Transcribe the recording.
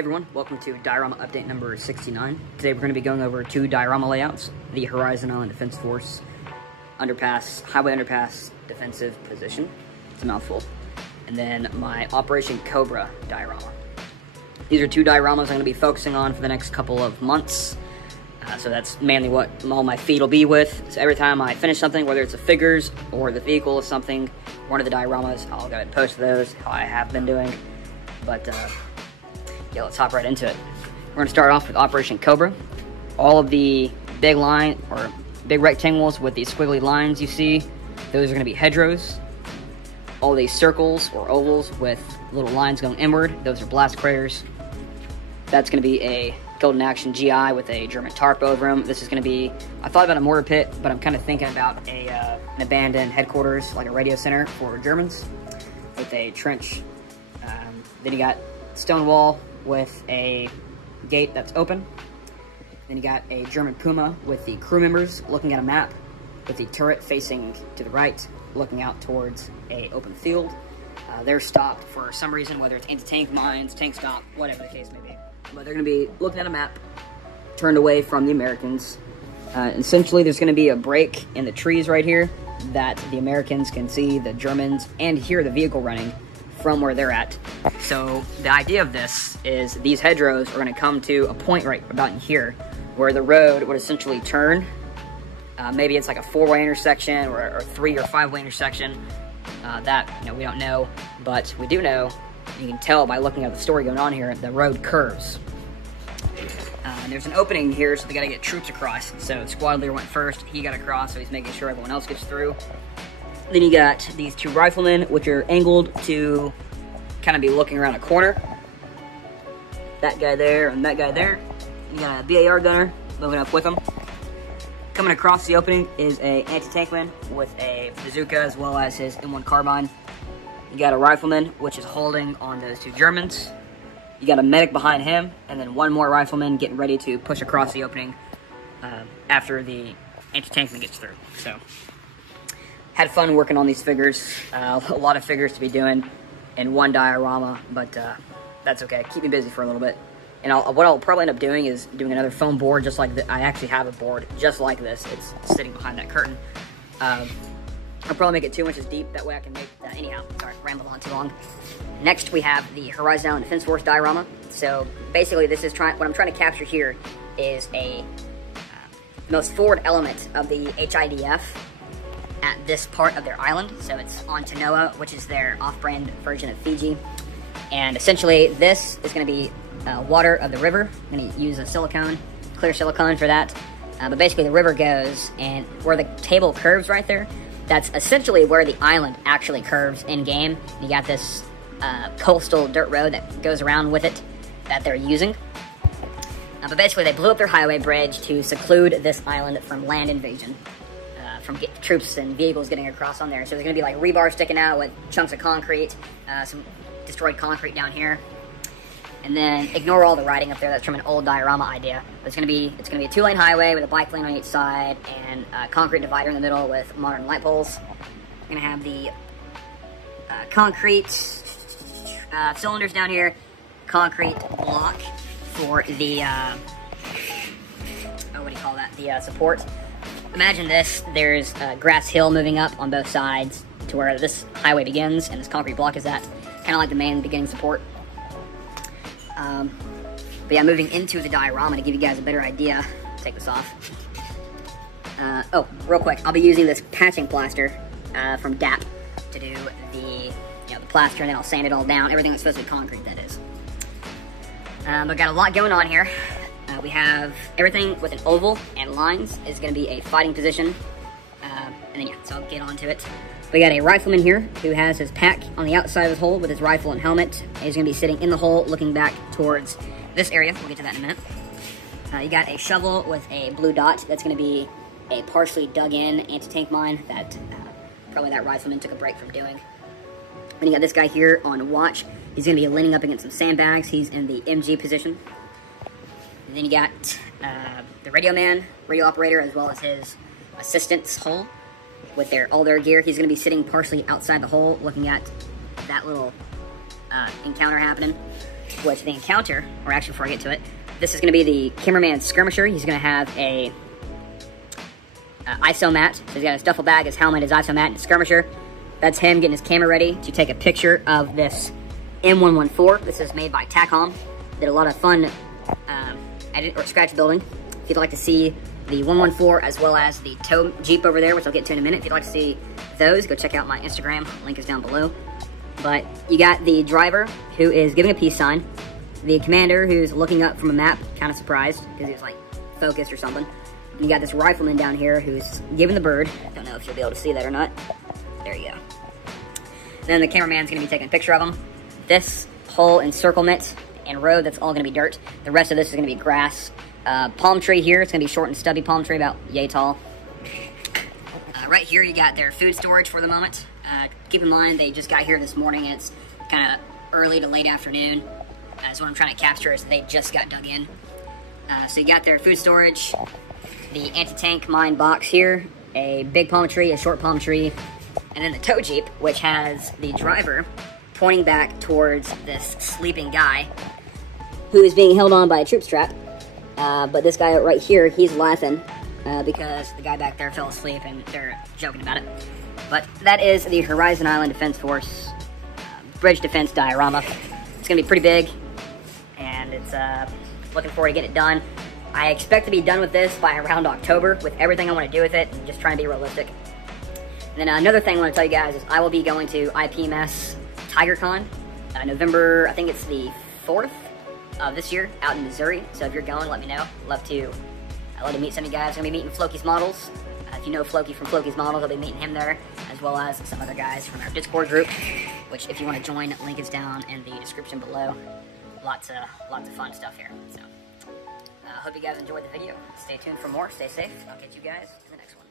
everyone, welcome to diorama update number 69. Today we're going to be going over two diorama layouts: the Horizon Island Defense Force underpass, highway underpass defensive position. It's a mouthful. And then my Operation Cobra diorama. These are two dioramas I'm going to be focusing on for the next couple of months. So that's mainly what all my feed will be with. So every time I finish something, whether it's the figures or the vehicle of something, one of the dioramas, I'll go ahead and post those, how I have been doing. But yeah, let's hop right into it. We're going to start off with Operation Cobra. All of the big line or big rectangles with these squiggly lines you see, those are going to be hedgerows. All these circles or ovals with little lines going inward, those are blast craters. That's going to be a Golden Action GI with a German tarp over them. This is going to be, I thought about a mortar pit, but I'm kind of thinking about an abandoned headquarters, like a radio center for Germans, with a trench. Then you got stone wall with a gate that's open. Then you got a German Puma with the crew members looking at a map, with the turret facing to the right, looking out towards a open field. They're stopped for some reason, whether it's anti-tank mines, tank stop, whatever the case may be. But they're going to be looking at a map, turned away from the Americans. Essentially, there's going to be a break in the trees right here that the Americans can see the Germans and hear the vehicle running from where they're at. So the idea of this is these hedgerows are going to come to a point right about in here where the road would essentially turn. Maybe it's like a four-way intersection or a three or five-way intersection. That, we don't know, but we do know, you can tell by looking at the story going on here, the road curves. And there's an opening here, so they got to get troops across. So squad leader went first, he got across, so he's making sure everyone else gets through. Then you got these two riflemen, which are angled to kind of be looking around a corner. That guy there and that guy there. You got a BAR gunner moving up with them. Coming across the opening is a anti-tankman with a bazooka as well as his M1 carbine. You got a rifleman, which is holding on those two Germans. You got a medic behind him, and then one more rifleman getting ready to push across the opening after the anti-tankman gets through. So, had fun working on these figures. A lot of figures to be doing in one diorama, but that's okay. Keep me busy for a little bit. And what I'll probably end up doing is doing another foam board just like I actually have a board just like this. It's sitting behind that curtain. I'll probably make it 2 inches deep. That way I can make, anyhow, sorry, rambled on too long. Next we have the Horizon Island Defense Force diorama. So basically this is what I'm trying to capture here is a most forward element of the HIDF at this part of their island. So it's on Tanoa, which is their off-brand version of Fiji. And essentially this is going to be water of the river. I'm going to use a silicone, clear silicone for that. But basically the river goes, and where the table curves right there, that's essentially where the island actually curves in-game. You got this coastal dirt road that goes around with it that they're using. But basically they blew up their highway bridge to seclude this island from land invasion, from troops and vehicles getting across on there. So there's going to be like rebar sticking out with chunks of concrete, some destroyed concrete down here. And then ignore all the writing up there. That's from an old diorama idea. It's gonna be a 2-lane highway with a bike lane on each side and a concrete divider in the middle with modern light poles. We're gonna have the concrete cylinders down here, concrete block for the what do you call that? The support. Imagine this. There's a grass hill moving up on both sides to where this highway begins, and this concrete block is at, kind of like the main beginning support. But yeah, moving into the diorama to give you guys a better idea. Take this off. Oh, real quick, I'll be using this patching plaster from DAP to do the plaster, and then I'll sand it all down. Everything that's supposed to be concrete, that is. But got a lot going on here. We have everything with an oval and lines is going to be a fighting position. And then yeah, so I'll get on to it. We got a rifleman here who has his pack on the outside of his hole with his rifle and helmet. He's going to be sitting in the hole looking back towards this area. We'll get to that in a minute. You got a shovel with a blue dot. That's going to be a partially dug in anti-tank mine that probably that rifleman took a break from doing. Then you got this guy here on watch. He's going to be leaning up against some sandbags. He's in the MG position. And then you got the radio man, radio operator, as well as his assistant's hole with all their gear. He's going to be sitting partially outside the hole looking at that little encounter happening. which the encounter, or actually before I get to it, this is going to be the cameraman skirmisher. He's going to have a ISO mat. So he's got his duffel bag, his helmet, his ISO mat, and his skirmisher. That's him getting his camera ready to take a picture of this M114. This is made by TACOM. Did a lot of fun edit or scratch building. If you'd like to see the 114 as well as the tow Jeep over there, which I'll get to in a minute. If you'd like to see those, go check out my Instagram. Link is down below. But you got the driver who is giving a peace sign. The commander who's looking up from a map, kind of surprised because he was like focused or something. And you got this rifleman down here who's giving the bird. I don't know if you'll be able to see that or not. There you go. Then the cameraman's gonna be taking a picture of him. This whole encirclement and road, that's all gonna be dirt. The rest of this is gonna be grass. Palm tree here, it's gonna be short and stubby palm tree, about yay tall. Right here you got their food storage for the moment. Keep in mind they just got here this morning. It's kind of early to late afternoon. So what I'm trying to capture is they just got dug in. So you got their food storage, the anti-tank mine box here, a big palm tree, a short palm tree, and then the tow Jeep, which has the driver pointing back towards this sleeping guy who is being held on by a troop strap. But this guy right here, he's laughing because the guy back there fell asleep and they're joking about it. But that is the Horizon Island Defense Force Bridge Defense diorama. It's going to be pretty big, and it's looking forward to getting it done. I expect to be done with this by around October with everything I want to do with it, and just trying to be realistic. And then another thing I want to tell you guys is I will be going to IPMS TigerCon, November, I think it's the 4th of this year, out in Missouri. So if you're going, let me know. I'd love to meet some of you guys. I'm going to be meeting Floki's Models. If you know Floki from Floki's Models, I'll be meeting him there, as well as some other guys from our Discord group, which if you want to join, link is down in the description below. Lots of fun stuff here. So, hope you guys enjoyed the video. Stay tuned for more. Stay safe. I'll catch you guys in the next one.